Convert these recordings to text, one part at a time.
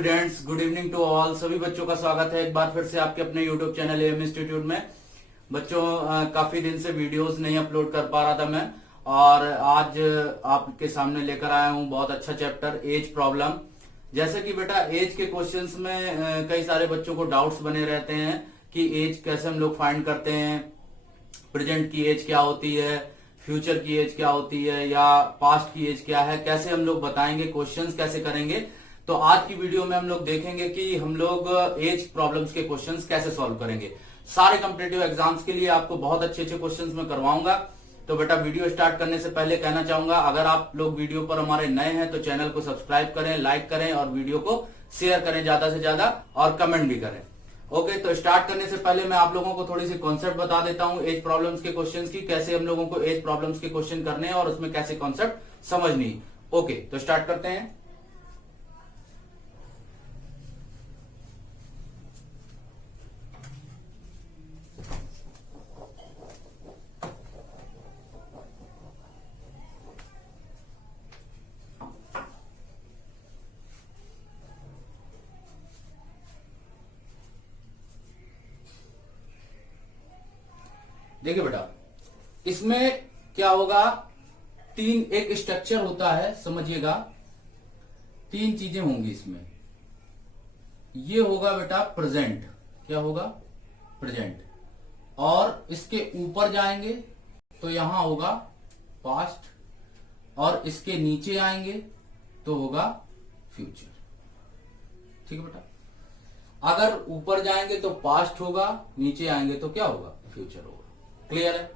Students, good evening to all. सभी बच्चों का स्वागत है एक बार फिर से आपके अपने यूट्यूब चैनल एएम इंस्टीट्यूट में। बच्चों, काफी दिन से वीडियोस नहीं अपलोड कर पा रहा था मैं, और आज आपके सामने लेकर आया हूं बहुत अच्छा चैप्टर, एज प्रॉब्लम। जैसे कि बेटा एज के क्वेश्चंस में कई सारे बच्चों को डाउट्स बने रहते हैं कि एज कैसे हम लोग फाइंड करते हैं, प्रेजेंट की एज क्या होती है, फ्यूचर की एज क्या होती है, या पास्ट की एज क्या है, कैसे हम लोग बताएंगे, क्वेश्चंस कैसे करेंगे। तो आज की वीडियो में हम लोग देखेंगे कि हम लोग एज प्रॉब्लम्स के क्वेश्चंस कैसे सॉल्व करेंगे। सारे कॉम्पिटिटिव एग्जाम्स के लिए आपको बहुत अच्छे अच्छे क्वेश्चंस मैं करवाऊंगा। तो बेटा वीडियो स्टार्ट करने से पहले कहना चाहूंगा, अगर आप लोग वीडियो पर हमारे नए हैं तो चैनल को सब्सक्राइब करें, लाइक करें और वीडियो को शेयर करें ज्यादा से ज्यादा, और कमेंट भी करें। ओके, तो स्टार्ट करने से पहले मैं आप लोगों को थोड़ी सी कॉन्सेप्ट बता देता हूं एज प्रॉब्लम्स के क्वेश्चंस की, कैसे हम लोगों को एज प्रॉब्लम्स के क्वेश्चन करने हैं और उसमें कैसे कॉन्सेप्ट समझनी। ओके, तो स्टार्ट करते हैं। देखिए बेटा, इसमें क्या होगा, एक स्ट्रक्चर होता है, समझिएगा। तीन चीजें होंगी इसमें। ये होगा बेटा प्रेजेंट, क्या होगा, प्रेजेंट। और इसके ऊपर जाएंगे तो यहां होगा पास्ट, और इसके नीचे आएंगे तो होगा फ्यूचर। ठीक है बेटा, अगर ऊपर जाएंगे तो पास्ट होगा, नीचे आएंगे तो क्या होगा, फ्यूचर होगा। क्लियर है?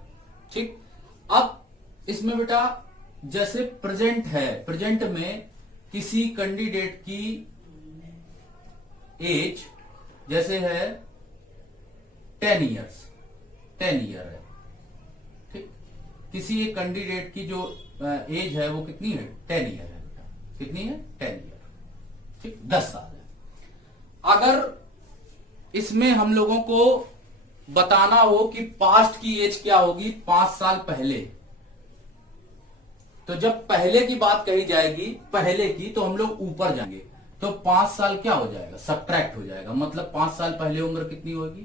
ठीक। अब इसमें बेटा जैसे प्रेजेंट है, प्रेजेंट में किसी कैंडिडेट की एज जैसे है 10 ईयर्स, 10 ईयर है। ठीक, किसी एक कैंडिडेट की जो एज है वो कितनी है, 10 ईयर है बेटा। कितनी है, 10 ईयर। ठीक, 10 साल है। अगर इसमें हम लोगों को बताना हो कि पास्ट की एज क्या होगी 5 साल पहले, तो जब पहले की बात कही जाएगी, पहले की, तो हम लोग ऊपर जाएंगे तो 5 साल क्या हो जाएगा, सब्ट्रैक्ट हो जाएगा। मतलब 5 साल पहले उम्र कितनी होगी,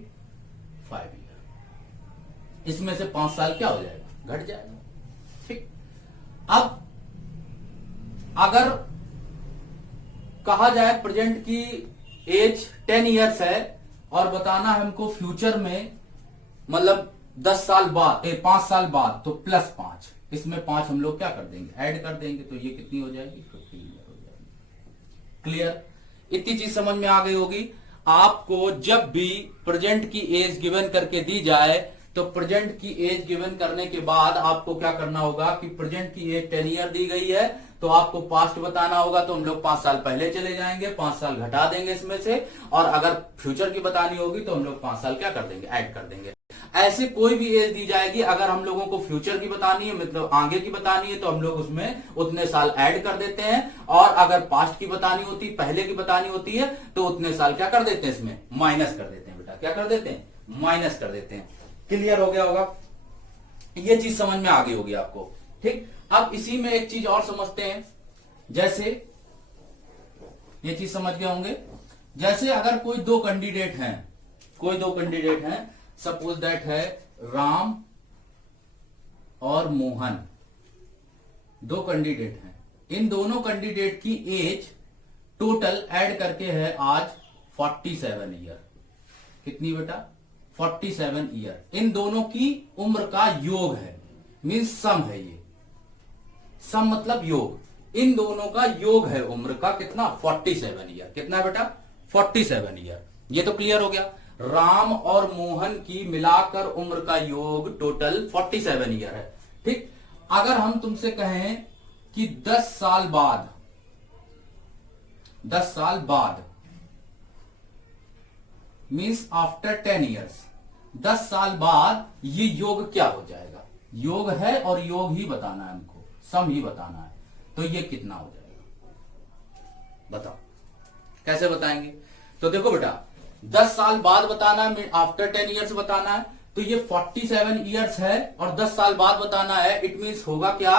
5 ईयर। इसमें से 5 साल क्या हो जाएगा, घट जाएगा। ठीक, अब अगर कहा जाए प्रेजेंट की एज 10 ईयर्स है और बताना है हमको फ्यूचर में, मतलब 10 साल बाद, 5 साल बाद, तो +5, इसमें 5 हम लोग क्या कर देंगे, ऐड कर देंगे, तो ये कितनी हो जाएगी, 15 ईयर हो जाएगी। क्लियर? इतनी चीज समझ में आ गई होगी। आपको जब भी प्रेजेंट की एज गिवन करके दी जाए तो प्रेजेंट की एज गिवन करने के बाद आपको क्या करना होगा कि प्रेजेंट की एज 10 ईयर दी गई है तो आपको पास्ट बताना होगा, तो हम लोग 5 साल पहले चले जाएंगे, 5 साल घटा देंगे इसमें से, और अगर फ्यूचर की बतानी होगी तो हम लोग 5 साल क्या कर देंगे, ऐड कर देंगे। ऐसे कोई भी एज दी जाएगी, अगर हम लोगों को फ्यूचर की बतानी है, मतलब आगे की बतानी है, तो हम लोग उसमें उतने साल ऐड कर देते हैं, और अगर पास्ट की बतानी होती, पहले की बतानी होती है, तो उतने साल क्या कर देते हैं, इसमें माइनस कर देते हैं बेटा। क्या कर देते हैं, माइनस कर देते हैं। क्लियर हो गया होगा, ये चीज समझ में आ गई होगी आपको। ठीक, अब इसी में एक चीज और समझते हैं। जैसे ये चीज समझ गए होंगे, जैसे अगर कोई दो कैंडिडेट हैं, सपोज दैट है राम और मोहन, दो कैंडिडेट हैं। इन दोनों कैंडिडेट की एज टोटल ऐड करके है आज 47 ईयर। कितनी बेटा, 47 ईयर। इन दोनों की उम्र का योग है, मीन्स सम है ये। सम मतलब योग। इन दोनों का योग है उम्र का कितना, 47 ईयर। कितना बेटा, 47 ईयर। ये तो क्लियर हो गया। राम और मोहन की मिलाकर उम्र का योग टोटल 47 ईयर है। ठीक, अगर हम तुमसे कहें कि 10 साल बाद, 10 साल बाद मीन्स आफ्टर 10 ईयर्स, 10 साल बाद ये योग क्या हो जाएगा। योग है और योग ही बताना है हमको, सम ही बताना है, तो ये कितना हो जाएगा, बताओ कैसे बताएंगे। तो देखो बेटा, 10 साल बाद बताना है, आफ्टर 10 ईयर्स बताना है, तो ये 47 ईयर्स है, और 10 साल बाद बताना है। इट मीन्स होगा क्या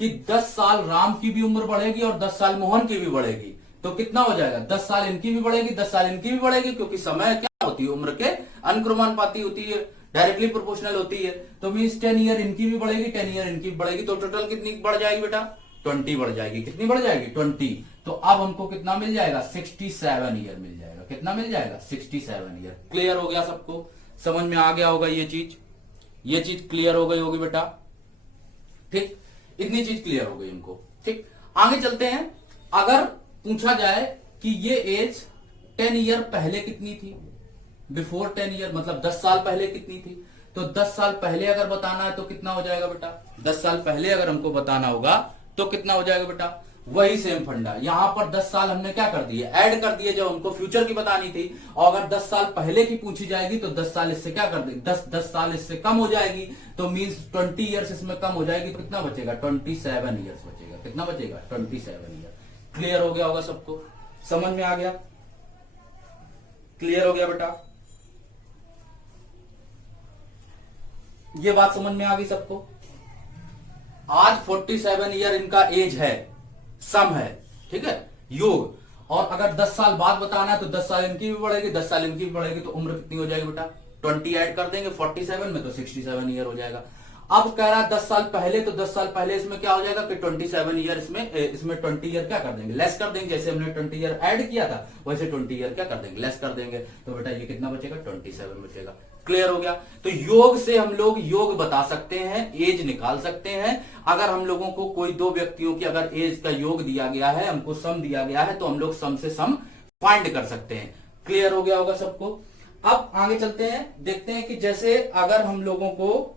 कि 10 साल राम की भी उम्र बढ़ेगी और 10 साल मोहन की भी बढ़ेगी। तो कितना हो जाएगा, 10 साल इनकी भी बढ़ेगी, 10 साल इनकी भी बढ़ेगी, क्योंकि समय क्या होती है, उम्र के अनुक्रमानुपाती होती है, डायरेक्टली प्रोपोर्शनल होती है। तो मीन्स 10 ईयर इनकी भी बढ़ेगी, 10 ईयर इनकी भी बढ़ेगी, तो टोटल कितनी बढ़ जाएगी बेटा, 20 बढ़ जाएगी। कितनी बढ़ जाएगी, 20। तो अब हमको कितना मिल जाएगा, 67 ईयर मिल जाएगा। कितना मिल जाएगा, 67 ईयर। क्लियर हो गया सबको, समझ में आ गया होगा ये चीज क्लियर हो गई होगी बेटा। ठीक, इतनी चीज क्लियर हो गई हमको। ठीक, आगे चलते हैं। अगर पूछा जाए कि ये एज 10 ईयर पहले कितनी थी, बिफोर 10 ईयर मतलब 10 साल पहले कितनी थी, तो 10 साल पहले अगर बताना है तो कितना हो जाएगा बेटा, 10 साल पहले अगर हमको बताना होगा तो कितना हो जाएगा बेटा, वही सेम फंडा। यहां पर 10 साल हमने क्या कर दिए, ऐड कर दिए, जो हमको फ्यूचर की बतानी थी। और अगर 10 साल पहले की पूछी जाएगी तो 10 साल इससे क्या कर देंगे, 10 साल इससे कम हो जाएगी, तो मींस 20 ईयर्स इसमें कम हो जाएगी, तो कितना बचेगा, 27 ईयर्स बचेगा। कितना बचेगा, 27 ईयर। क्लियर हो गया होगा सबको, समझ में आ गया, क्लियर हो गया बेटा, ये बात समझ में आ गई सबको। आज 47 ईयर इनका एज है, सम है, ठीक है, योग। और अगर 10 साल बाद बताना है तो 10 साल इनकी भी बढ़ेगी, 10 साल इनकी भी बढ़ेगी, तो उम्र कितनी हो जाएगी बेटा, 20 ऐड कर देंगे 47 में तो 67 ईयर हो जाएगा। अब कह रहा है 10 साल पहले, तो 10 साल पहले इसमें क्या हो जाएगा कि 27 ईयर इसमें 20 ईयर क्या कर देंगे, लेस कर देंगे। जैसे हमने 20 ईयर ऐड किया था वैसे 20 ईयर क्या कर देंगे, लेस कर देंगे। तो बेटा ये कितना बचेगा, 27 बचेगा। क्लियर हो गया। तो योग से हम लोग योग बता सकते हैं, एज निकाल सकते हैं। अगर हम लोगों को कोई दो व्यक्तियों की अगर एज का योग दिया गया है, हमको सम दिया गया है, तो हम लोग सम से सम फाइंड कर सकते हैं। क्लियर हो गया होगा सबको। अब आगे चलते हैं, देखते हैं कि जैसे अगर हम लोगों को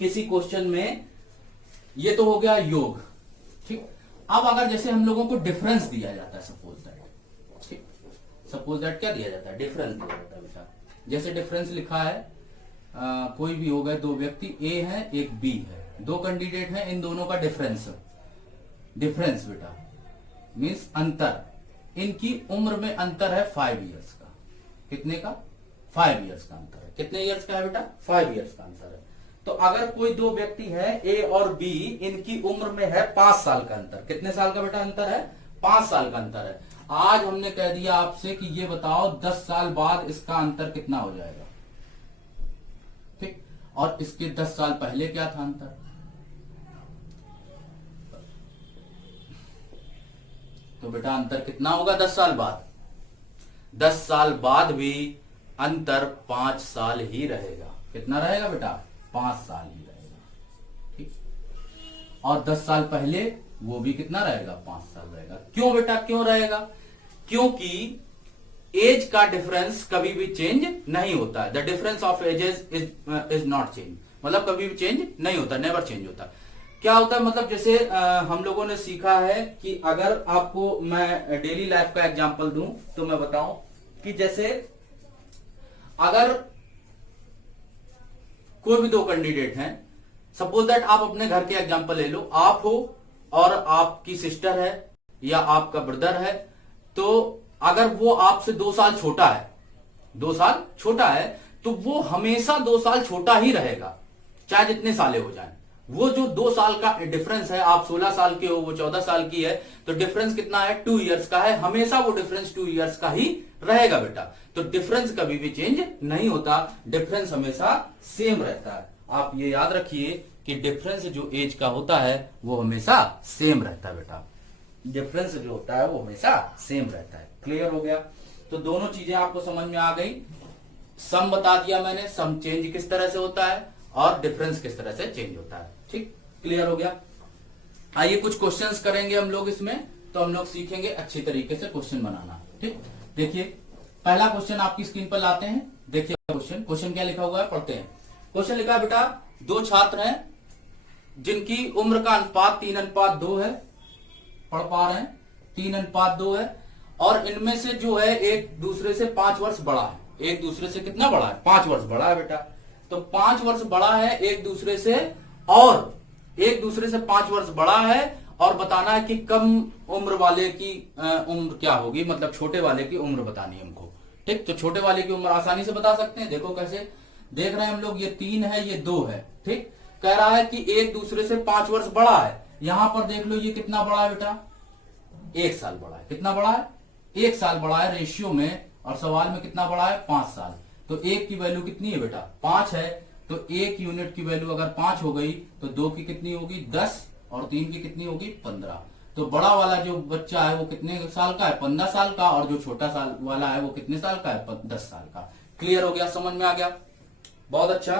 किसी क्वेश्चन में, ये तो हो गया योग, ठीक। अब अगर जैसे हम लोगों को डिफरेंस दिया जाता है, सपोज दैट, ठीक, सपोज दैट क्या दिया जाता है, डिफरेंस दिया जाता है बेटा। जैसे डिफरेंस लिखा है, कोई भी हो गए दो व्यक्ति, ए है एक बी है, दो कैंडिडेट हैं, इन दोनों का डिफरेंस बेटा मीन्स अंतर, इनकी उम्र में अंतर है 5 इयर्स का। कितने का, 5 इयर्स का अंतर है। कितने इयर्स का है बेटा, 5 इयर्स का अंतर है। तो अगर कोई दो व्यक्ति है ए और बी, इनकी उम्र में है 5 साल का अंतर। कितने साल का बेटा अंतर है, 5 साल का अंतर है। आज हमने कह दिया आपसे कि ये बताओ 10 साल बाद इसका अंतर कितना हो जाएगा, ठीक। और इसके 10 साल पहले क्या था अंतर, तो बेटा अंतर कितना होगा 10 साल बाद, 10 साल बाद भी अंतर 5 साल ही रहेगा। कितना रहेगा बेटा, 5 साल ही रहेगा, ठीक। और 10 साल पहले वो भी कितना रहेगा, 5 साल रहेगा। क्यों बेटा, क्यों रहेगा, क्योंकि एज का डिफरेंस कभी भी चेंज नहीं होता है। The difference of ages is not change, मतलब कभी भी चेंज नहीं होता, नेवर चेंज होता। क्या होता है, मतलब जैसे हम लोगों ने सीखा है कि अगर आपको मैं डेली लाइफ का एग्जांपल दूं तो मैं बताऊं कि जैसे अगर कोई भी दो कैंडिडेट हैं, सपोज दैट आप अपने घर के एग्जांपल ले लो, आप हो और आपकी सिस्टर है या आपका ब्रदर है। तो अगर वो आपसे 2 साल छोटा है, 2 साल छोटा है, तो वो हमेशा 2 साल छोटा ही रहेगा, चाहे जितने साले हो जाए। वो जो 2 साल का डिफरेंस है, आप 16 साल के हो, वो 14 साल की है, तो डिफरेंस कितना है, 2 इयर्स का है। हमेशा वो डिफरेंस 2 इयर्स का ही रहेगा बेटा। तो डिफरेंस कभी भी चेंज नहीं होता, डिफरेंस हमेशा सेम रहता है। आप ये याद रखिए कि डिफरेंस जो एज का होता है वो हमेशा सेम रहता है बेटा। डिफरेंस जो होता है वो हमेशा सेम रहता है। क्लियर हो गया। तो दोनों चीजें आपको समझ में आ गई। सम बता दिया मैंने, सम चेंज किस तरह से होता है और डिफरेंस किस तरह से चेंज होता है, ठीक। क्लियर हो गया। आइए कुछ क्वेश्चंस करेंगे हम लोग इसमें, तो हम लोग सीखेंगे अच्छी तरीके से क्वेश्चन बनाना, ठीक। देखिए पहला क्वेश्चन आपकी स्क्रीन पर लाते हैं। देखिए क्वेश्चन क्या लिखा हुआ है, पढ़ते हैं। क्वेश्चन लिखा है बेटा, दो छात्र हैं जिनकी उम्र का अनुपात 3:2 है। पढ़ पा रहे हैं, 3:2 है। और इनमें से जो है एक दूसरे से 5 वर्ष बड़ा है। एक दूसरे से कितना बड़ा है, 5 वर्ष बड़ा है बेटा। तो 5 वर्ष बड़ा है एक दूसरे से, और एक दूसरे से 5 वर्ष बड़ा है। और बताना है कि कम उम्र वाले की उम्र क्या होगी, मतलब छोटे वाले की उम्र बतानी है हमको, ठीक। तो छोटे वाले की उम्र आसानी से बता सकते हैं। देखो कैसे देख रहे हैं हम लोग, ये 3 है, ये 2 है, ठीक। कह रहा है कि एक दूसरे से 5 वर्ष बड़ा है। यहां पर देख लो ये कितना बड़ा है बेटा, 1 साल बढ़ा है। कितना बढ़ा है? 1 साल बढ़ा है रेशियो में, और सवाल में कितना बढ़ा है? 5 साल। तो 1 की वैल्यू कितनी है बेटा? 5 है। तो 1 यूनिट की वैल्यू अगर 5 हो गई तो 2 की कितनी होगी? 10, और 3 की कितनी होगी? 15। तो बड़ा वाला जो बच्चा है वो कितने साल का है? 15 साल का, और जो छोटा साल वाला है वो कितने साल का है? 10 साल का। क्लियर हो गया? समझ में आ गया? बहुत अच्छा,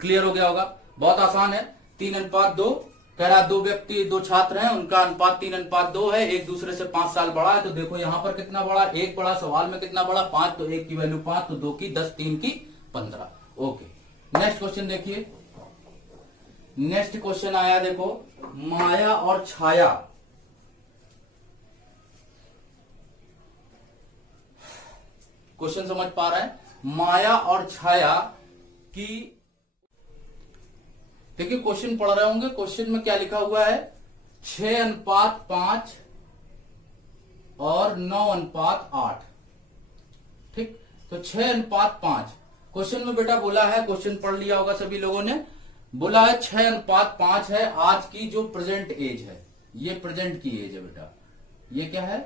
क्लियर हो गया होगा। बहुत आसान है। 3:2 कह रहा, दो छात्र हैं, उनका अनुपात 3:2 है, एक दूसरे से 5 साल बड़ा है। तो देखो यहां पर कितना बड़ा? 1 बड़ा। सवाल में कितना बड़ा? 5। तो 1 की वैल्यू 5, तो 2 की 10, 3 की 15। ओके, नेक्स्ट क्वेश्चन देखिए। नेक्स्ट क्वेश्चन आया, देखो, माया और छाया। क्वेश्चन समझ पा रहे हैं? माया और छाया की, देखिए क्वेश्चन पढ़ रहे होंगे। क्वेश्चन में क्या लिखा हुआ है? 6:5 और 9:8। ठीक, तो 6:5 क्वेश्चन में बेटा बोला है, क्वेश्चन पढ़ लिया होगा सभी लोगों ने। बोला है 6:5 है आज की जो प्रेजेंट एज है, ये प्रेजेंट की एज है बेटा। ये क्या है?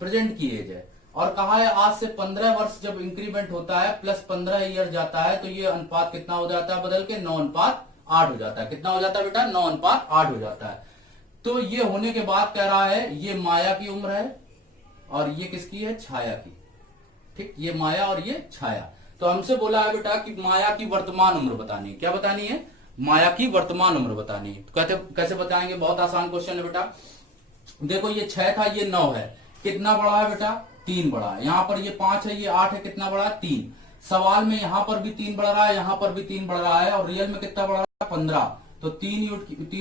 प्रेजेंट की एज है। और कहा है आज से 15 वर्ष जब इंक्रीमेंट होता है, प्लस 15 ईयर जाता है, तो ये अनुपात कितना हो जाता है? बदल के 9:8 हो जाता है। कितना हो जाता है बेटा? 9:8 हो जाता है। तो ये होने के बाद कह रहा है ये माया की उम्र है, और ये किसकी है? छाया की। ठीक, ये माया और ये छाया। तो हमसे बोला है बेटा कि माया की वर्तमान उम्र बतानी है। क्या बतानी है? माया की वर्तमान उम्र बतानी है। तो कैसे बताएंगे? बहुत आसान क्वेश्चन है बेटा। देखो ये 6 था, ये 9 है। कितना बड़ा है बेटा? 3 बड़ा है। यहां पर ये 5 है, ये 8 है। कितना बड़ा है? 3। सवाल में यहां पर भी 3 बढ़ रहा है, यहां पर भी 3 बढ़ रहा है, और रियल में कितना बढ़ रहा है? 15। तो 3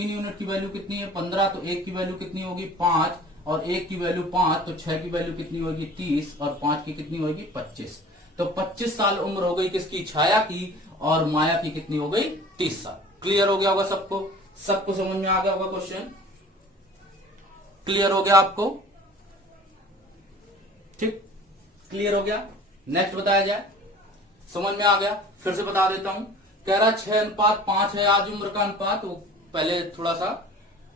यूनिट की वैल्यू कितनी है? 15। तो 1 की वैल्यू कितनी होगी? 5, और 1 की वैल्यू 5। तो 6 की वैल्यू कितनी होगी? 30, और 5 की कितनी होगी? 25। तो 25 साल उम्र हो गई किसकी? छाया की। और माया की कितनी हो गई? 30 साल। क्लियर हो गया होगा सबको? सबको समझ में आ गया होगा? क्वेश्चन क्लियर हो गया आपको? ठीक, क्लियर हो गया। नेक्स्ट बताया जाए। समझ में आ गया? फिर से बता देता हूं। कह रहा 6:5 है आज उम्र का अनुपात। वो पहले थोड़ा सा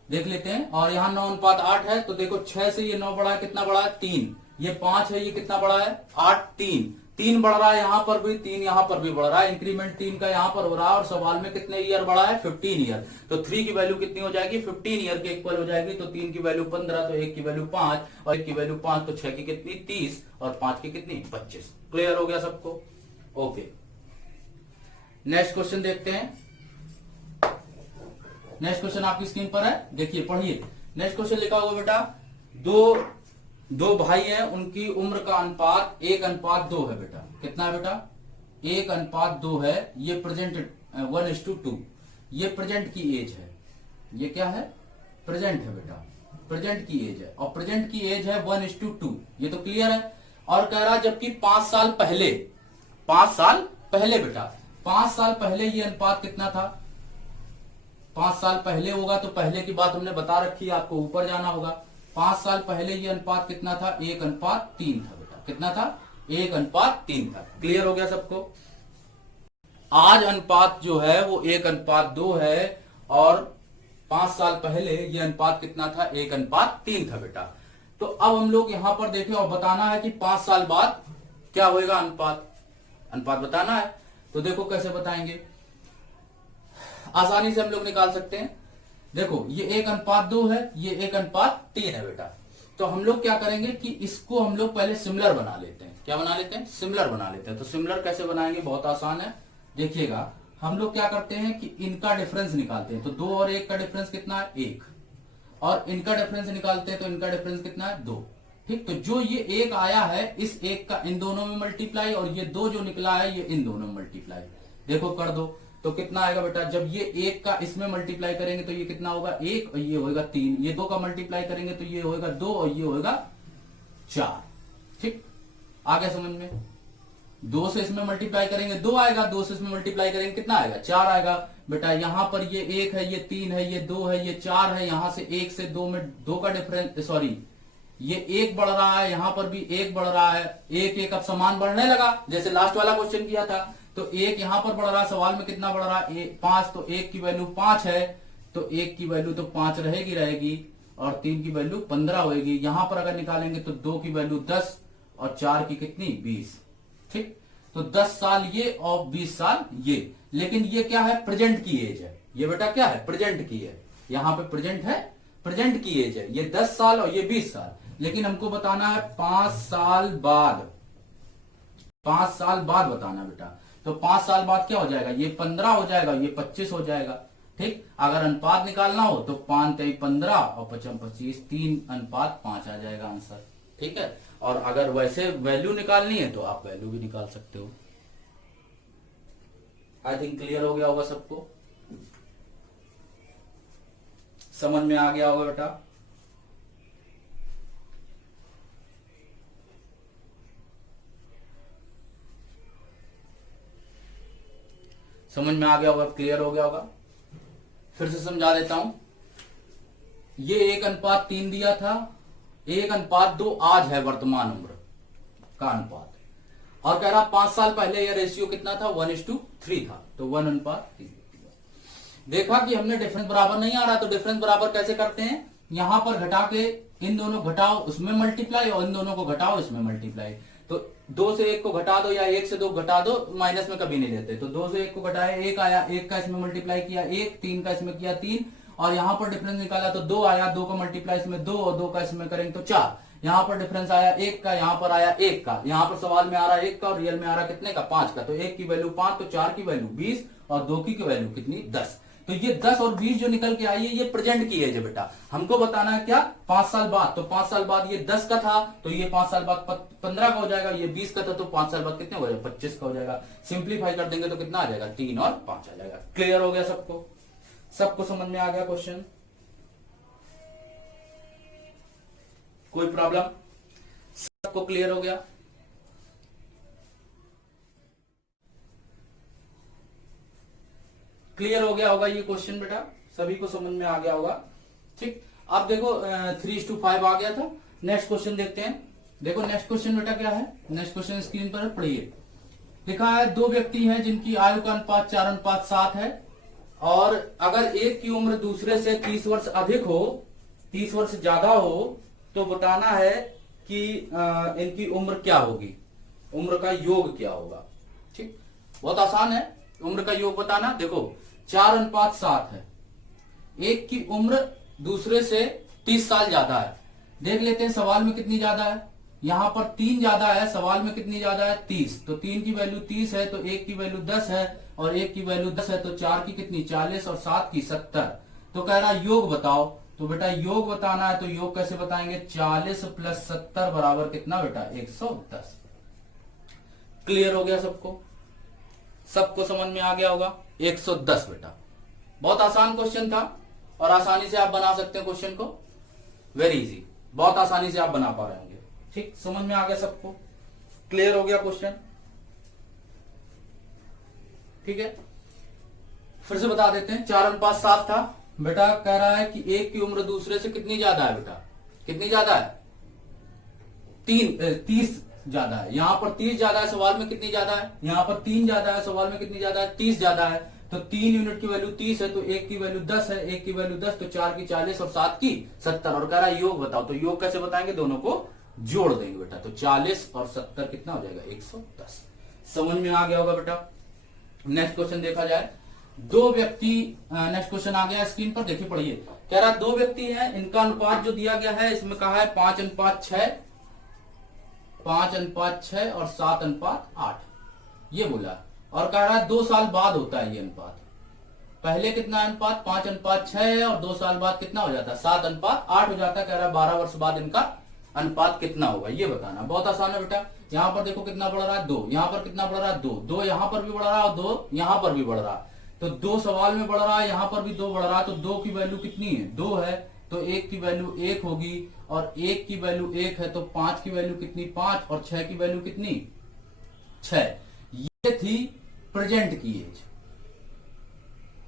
देख लेते हैं। और यहाँ 9:8 है। तो देखो 6 से ये 9 बढ़ा है, कितना बड़ा है? 3। ये 5 है, ये कितना बड़ा है? 8। 3 बढ़ रहा है, यहां पर भी 3, यहां पर भी बढ़ रहा है। इंक्रीमेंट 3 का यहां पर हो रहा है। और सवाल में कितने ईयर बढ़ा है? 15 ईयर। तो 3 की वैल्यू कितनी हो जाएगी? 15 ईयर के इक्वल हो जाएगी। तो 3 की वैल्यू 15, तो 1 की वैल्यू 5, और 1 की वैल्यू 5, तो 6 की कितनी? 30, और 5 की कितनी? 25। क्लियर हो गया सबको? ओके, नेक्स्ट क्वेश्चन देखते हैं। नेक्स्ट क्वेश्चन आपकी स्क्रीन पर है, देखिए पढ़िए। नेक्स्ट क्वेश्चन लिखा होगा बेटा, दो भाई हैं, उनकी उम्र का अनुपात 1:2 है बेटा। कितना है बेटा? 1:2 है। ये प्रेजेंट 1:2। ये प्रेजेंट की एज है। ये क्या है? प्रेजेंट है बेटा, प्रेजेंट की एज है। और प्रेजेंट की एज है 1:2। ये तो क्लियर है। और कह रहा जबकि 5 साल पहले, 5 साल पहले बेटा, 5 साल पहले ये अनुपात कितना था? 5 साल पहले होगा तो पहले की बात हमने बता रखी है, आपको ऊपर जाना होगा। 5 साल पहले ये अनुपात कितना था? 1:3 था बेटा। कितना था? 1:3 था। क्लियर हो गया सबको? आज अनुपात जो है वो 1:2 है, और 5 साल पहले ये अनुपात कितना था? 1:3 था बेटा। तो अब हम लोग यहां पर देखें, और बताना है कि 5 साल बाद क्या होएगा अनुपात बताना है। तो देखो कैसे बताएंगे, आसानी से हम लोग निकाल सकते हैं। देखो ये 1:2 है, ये 1:3 है बेटा। तो हम लोग क्या करेंगे कि इसको हम लोग पहले सिमिलर बना लेते हैं। क्या बना लेते हैं? सिमिलर बना लेते हैं। तो सिमिलर कैसे बनाएंगे? बहुत आसान है, देखिएगा। हम लोग क्या करते हैं कि इनका डिफरेंस निकालते हैं। तो 2 और 1 का डिफरेंस कितना है? 1। और इनका डिफरेंस निकालते हैं, तो इनका डिफरेंस कितना है? 2। ठीक, तो जो ये 1 आया है, इस 1 का इन दोनों में मल्टीप्लाई, और ये 2 जो निकला है ये इन दोनों में मल्टीप्लाई। देखो कर दो, तो कितना आएगा बेटा? जब ये 1 का इसमें मल्टीप्लाई करेंगे तो ये कितना होगा? 1, और ये होगा 3। ये 2 का मल्टीप्लाई करेंगे तो ये होगा 2, और ये होगा 4। ठीक, आ गया समझ में? 2 से इसमें मल्टीप्लाई करेंगे 2 आएगा, 2 से इसमें मल्टीप्लाई करेंगे कितना आएगा? 4 आएगा बेटा। यहां पर ये 1 है, ये 3 है, ये 2 है, ये 4 है। यहां से 1 से 2 में 2 का डिफरेंस, सॉरी, ये 1 बढ़ रहा है, यहां पर भी 1 बढ़ रहा है। 1 अब समान बढ़ने लगा, जैसे लास्ट वाला क्वेश्चन किया था। तो 1 यहां पर बढ़ रहा है, सवाल में कितना बढ़ रहा है? 5। तो 1 की वैल्यू 5 है, तो 1 की वैल्यू तो 5 रहेगी। और 3 की वैल्यू 15 होगी। यहां पर अगर निकालेंगे तो 2 की वैल्यू 10 और 4 की कितनी 20। ठीक, तो 10 साल ये और 20 साल ये। लेकिन ये क्या है, प्रेजेंट की एज है। ये बेटा क्या है, प्रेजेंट की है। यहां पे प्रेजेंट है, प्रेजेंट की एज है। ये 10 साल और ये 20 साल। लेकिन हमको बताना है 5 साल बाद, 5 साल बाद बताना बेटा। तो 5 साल बाद क्या हो जाएगा, ये 15 हो जाएगा, ये 25 हो जाएगा। ठीक, अगर अनुपात निकालना हो तो 5 3 15 और 5 25, 3:5 आ जाएगा आंसर। ठीक है, और अगर वैसे वैल्यू निकालनी है तो आप वैल्यू भी निकाल सकते हो। आई थिंक क्लियर हो गया होगा सबको, समझ में आ गया होगा बेटा। समझ में आ गया होगा, क्लियर हो गया होगा। फिर से समझा देता हूं। ये 1:3 दिया था, 1:2 आज है वर्तमान उम्र का अनुपात। और कह रहा 5 साल पहले यह रेशियो कितना था, 1:3 था, तो 1:3। देखा कि हमने डिफरेंस बराबर नहीं आ रहा, तो डिफरेंस बराबर कैसे करते हैं, यहां पर घटा के इन दोनों घटाओ उसमें मल्टीप्लाई, और इन दोनों को घटाओ इसमें मल्टीप्लाई। तो 2 से 1 को घटा दो या 1 से 2 घटा दो, माइनस में कभी नहीं लेते। तो 2 से 1 को घटाया 1 आया, 1 का इसमें मल्टीप्लाई किया 1, 3 का इसमें किया 3, और यहां पर डिफरेंस निकाला तो 2 आया, 2 का मल्टीप्लाई इसमें 2 और 2 का इसमें करेंगे तो 4। यहां पर डिफरेंस आया 1 का, यहां पर आया 1 का। यहां पर सवाल में आ रहा है 1 का और रियल में आ रहा है कितने का, 5 का। तो 1 की वैल्यू 5, तो 4 की वैल्यू 20 और 2 की वैल्यू कितनी 10। तो ये 10 और 20 जो निकल के आई है ये प्रेजेंट की एज है बेटा। हमको बताना है क्या, 5 साल बाद। तो 5 साल बाद ये 10 का था, तो ये 5 साल बाद 15 का हो जाएगा। ये 20 का था, तो 5 साल बाद कितने हो जाएगा, 25 का हो जाएगा। सिंप्लीफाई कर देंगे तो कितना आ जाएगा, 3 और 5 आ जाएगा। क्लियर हो गया सबको, सबको समझ में आ गया क्वेश्चन, कोई प्रॉब्लम, सबको क्लियर हो गया। क्लियर हो गया होगा ये क्वेश्चन बेटा, सभी को समझ में आ गया होगा। ठीक, अब देखो 3:5 आ गया था। नेक्स्ट क्वेश्चन देखते हैं। देखो नेक्स्ट क्वेश्चन बेटा क्या है, नेक्स्ट क्वेश्चन स्क्रीन पर पढ़िए। लिखा है 2 व्यक्ति हैं जिनकी आयु का अनुपात 4:7 है, और अगर एक की उम्र दूसरे से 30 वर्ष अधिक हो, 30 वर्ष ज्यादा हो, तो बताना है कि इनकी उम्र क्या होगी, उम्र का योग क्या होगा। ठीक, बहुत आसान है उम्र का योग बताना। देखो 4:7 है, एक की उम्र दूसरे से 30 साल ज्यादा है। देख लेते हैं सवाल में कितनी ज्यादा है, यहां पर 3 ज्यादा है, सवाल में कितनी ज्यादा है 30। तो 3 की वैल्यू 30 है, तो 1 की वैल्यू 10 है, और 1 की वैल्यू 10 है, तो 4 की कितनी 40 और 7 की 70। तो कह रहा योग बताओ। तो बेटा योग बताना है तो योग कैसे बताएंगे, 40 + 70 बराबर कितना बेटा 110। क्लियर हो गया सबको, सबको समझ में आ गया होगा। 110 बेटा, बहुत आसान क्वेश्चन था, और आसानी से आप बना सकते हैं क्वेश्चन को, वेरी इजी, बहुत आसानी से आप बना पा रहे होंगे। ठीक, समझ में आ गया सबको, क्लियर हो गया क्वेश्चन। ठीक है, फिर से बता देते हैं। 4:7 था बेटा, कह रहा है कि एक की उम्र दूसरे से कितनी ज्यादा है बेटा, कितनी ज्यादा है 30 ज्यादा है। यहां पर 30 ज्यादा है, सवाल में कितनी ज्यादा है, यहां पर 3 ज्यादा है, सवाल में कितनी ज्यादा है 30 ज्यादा है। तो 3 यूनिट की वैल्यू 30 है, तो 1 की वैल्यू 10 है, 1 की वैल्यू 10, तो 4 की 40 और 7 की 70। और कह रहा है योग बताओ। तो योग कैसे बताएंगे, दोनों को जोड़ देंगे बेटा। तो 40 और 70 कितना हो जाएगा 110। समझ में आ गया होगा बेटा। नेक्स्ट क्वेश्चन देखा जाए। 2 व्यक्ति, नेक्स्ट क्वेश्चन आ गया स्क्रीन पर, देखिए पढ़िए। कह रहा 2 व्यक्ति हैं, इनका अनुपात जो दिया गया है इसमें कहा है 5:6, 5:6 और 7:8 ये बोला। और कह रहा है 2 साल बाद होता है ये अनुपात। पहले कितना अनुपात 5:6 है, और 2 साल बाद कितना हो जाता है 7:8 हो जाता है। कह रहा है 12 वर्ष बाद इनका अनुपात कितना होगा ये बताना। बहुत आसान है बेटा। यहां पर देखो कितना बढ़ रहा है 2, यहां पर कितना बढ़ रहा है 2, 2 यहां पर भी बढ़ रहा है और 2 यहां पर भी बढ़ रहा है। तो 2 सवाल में बढ़ रहा है, यहां पर भी 2 बढ़ रहा है। तो 2 की वैल्यू कितनी है 2 है, तो 1 की वैल्यू 1 होगी, और 1 की वैल्यू 1 है, तो 5 की वैल्यू कितनी 5, और 6 की वैल्यू कितनी 6। ये थी प्रेजेंट की एज,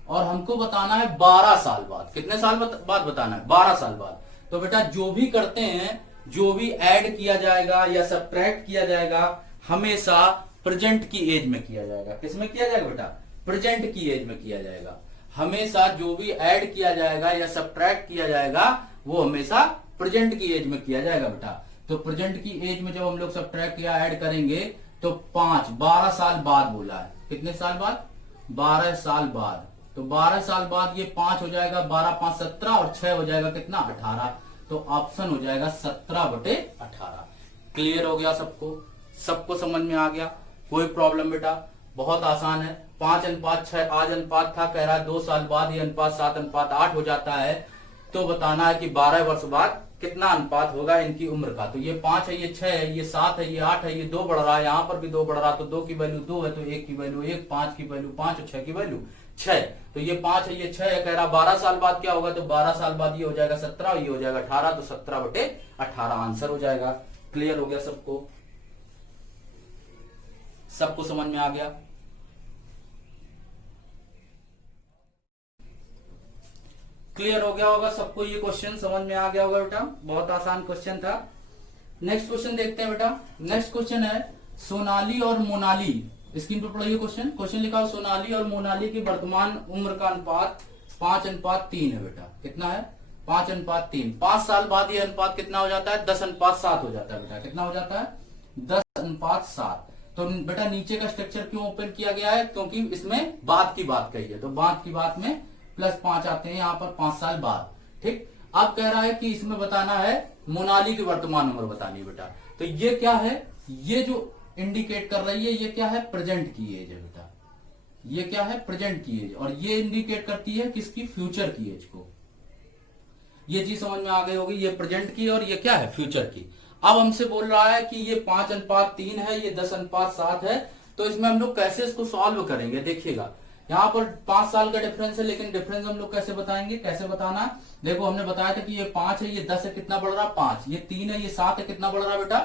और हमको बताना है 12 साल बाद। कितने साल बाद बताना है 12 साल बाद। तो बेटा जो भी करते हैं, जो भी ऐड किया जाएगा या सब्ट्रैक्ट किया जाएगा, हमेशा प्रेजेंट की एज में किया जाएगा। किसमें किया जाएगा बेटा, प्रेजेंट की एज में किया जाएगा। हमेशा जो भी ऐड किया जाएगा या सब्ट्रैक्ट किया जाएगा वो हमेशा प्रेजेंट की एज में किया जाएगा बेटा। तो प्रेजेंट की एज में जब हम लोग सब्ट्रैक्ट या ऐड करेंगे तो 12 साल बाद बोला है। कितने साल बाद? 12 साल बाद। तो 12 साल बाद ये 5 हो जाएगा, 12 5 17 और 6 हो जाएगा कितना? 18। तो ऑप्शन हो जाएगा 17/18। क्लियर हो गया सबको? सबको समझ में आ गया? कोई प्रॉब्लम बेटा? बहुत आसान है। 5:6 आज अनुपात था, कह रहा है 2 साल बाद ये अनुपात 7:8 हो जाता है। तो बताना है कि 12 वर्ष बाद कितना अनुपात होगा इनकी उम्र का। तो ये 5 है, ये 6 है, ये 7 है, ये 8 है, ये 2 बढ़ रहा है, यहाँ पर भी 2 बढ़ रहा है। तो 2 की वैल्यू 2 है, तो 1 की वैल्यू 1, 5 की वैल्यू 5 और 6 की वैल्यू 6। तो ये 5 है, ये 6 है, कह रहा 12 साल बाद क्या होगा? तो 12 साल बाद ये हो जाएगा 17 और ये हो जाएगा 18। तो 17/18 आंसर हो जाएगा। क्लियर हो गया सबको? सबको समझ में आ गया? क्लियर हो गया होगा सबको? ये क्वेश्चन समझ में आ गया होगा बेटा? बहुत आसान क्वेश्चन था। नेक्स्ट क्वेश्चन देखते हैं बेटा। नेक्स्ट क्वेश्चन है सोनाली और मोनाली। स्क्रीन पर पढ़िए क्वेश्चन। क्वेश्चन लिखा हो सोनाली और मोनाली की वर्तमान उम्र का अनुपात 5:3 है बेटा। कितना है? 5:3। 5 साल बाद ये अनुपात कितना हो जाता है? 10:7 हो जाता है बेटा। कितना हो जाता है? 10:7। तो बेटा नीचे का स्ट्रक्चर क्यों ओपन किया गया है? क्योंकि इसमें बाद की बात कही है। तो बाद की बात में +5 आते हैं यहाँ पर 5 साल बाद। ठीक। अब कह रहा है कि इसमें बताना है मोनाली की वर्तमान उम्र बतानी है बेटा। तो ये क्या है? ये जो इंडिकेट कर रही है ये क्या है? प्रेजेंट की एज है बेटा। ये क्या है? प्रेजेंट की एज। और ये इंडिकेट करती है किसकी? फ्यूचर की एज को। ये चीज समझ में आ गई होगी। ये प्रेजेंट की और ये क्या है? फ्यूचर की। अब हमसे बोल रहा है कि ये 5:3 है, ये 10:7 है। तो इसमें हम लोग कैसे इसको सॉल्व करेंगे? देखिएगा यहाँ पर 5 साल का डिफरेंस है, लेकिन डिफरेंस हम लोग कैसे बताएंगे? कैसे बताना? देखो हमने बताया था कि ये 5 है, ये 10 है, कितना बढ़ रहा? 5। ये 3 है, ये 7 है, कितना बढ़ रहा बेटा?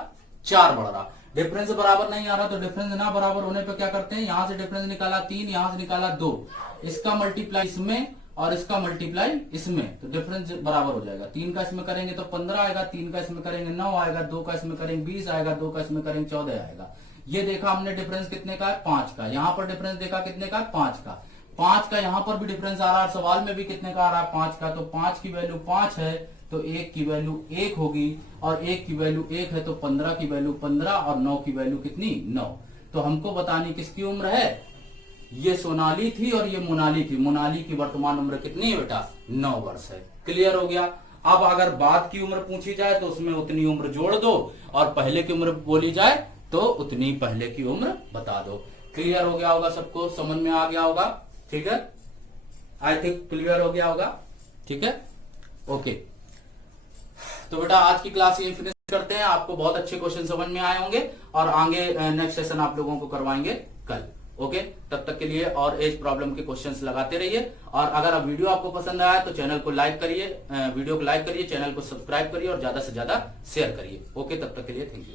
4 बढ़ रहा। डिफरेंस बराबर नहीं आ रहा, तो डिफरेंस ना बराबर होने पे क्या करते हैं? यहां से डिफरेंस निकाला 3, यहां से निकाला 2, इसका मल्टीप्लाई इसमें और इसका मल्टीप्लाई इसमें, तो डिफरेंस बराबर हो जाएगा। 3 का इसमें करेंगे तो 15 आएगा, 3 का इसमें करेंगे 9 आएगा, 2 का इसमें करेंगे 20 आएगा, 2 का इसमें करेंगे 14 आएगा। ये देखा हमने डिफरेंस कितने का है? 5 का। यहाँ पर डिफरेंस देखा कितने का? 5 का। 5 का यहाँ पर भी डिफरेंस आ रहा है, सवाल में भी कितने का आ रहा है? 5 का। तो 5 की वैल्यू 5 है, तो 1 की वैल्यू 1 होगी, और 1 की वैल्यू 1 है, तो 15 की वैल्यू 15 और 9 की वैल्यू कितनी? 9। तो हमको बतानी किसकी उम्र है? ये सोनाली थी और ये मोनाली थी। मोनाली की वर्तमान उम्र कितनी है बेटा? 9 वर्ष है। क्लियर हो गया? अब अगर बाद की उम्र पूछी जाए तो उसमें उतनी उम्र जोड़ दो, और पहले की उम्र बोली जाए तो उतनी पहले की उम्र बता दो। क्लियर हो गया होगा सबको? समझ में आ गया होगा? ठीक है, आई थिंक क्लियर हो गया होगा। ठीक है, ओके। तो बेटा आज की क्लास ये फिनिश करते हैं। आपको बहुत अच्छे क्वेश्चन समझ में आए होंगे, और आगे नेक्स्ट सेशन आप लोगों को करवाएंगे कल। ओके, तब तक के लिए और एज प्रॉब्लम के क्वेश्चंस लगाते रहिए। और अगर आप वीडियो आपको पसंद आया तो चैनल को लाइक करिए, वीडियो को लाइक करिए, चैनल को सब्सक्राइब करिए और ज्यादा से ज्यादा शेयर करिए। ओके, तब तक के लिए थैंक यू।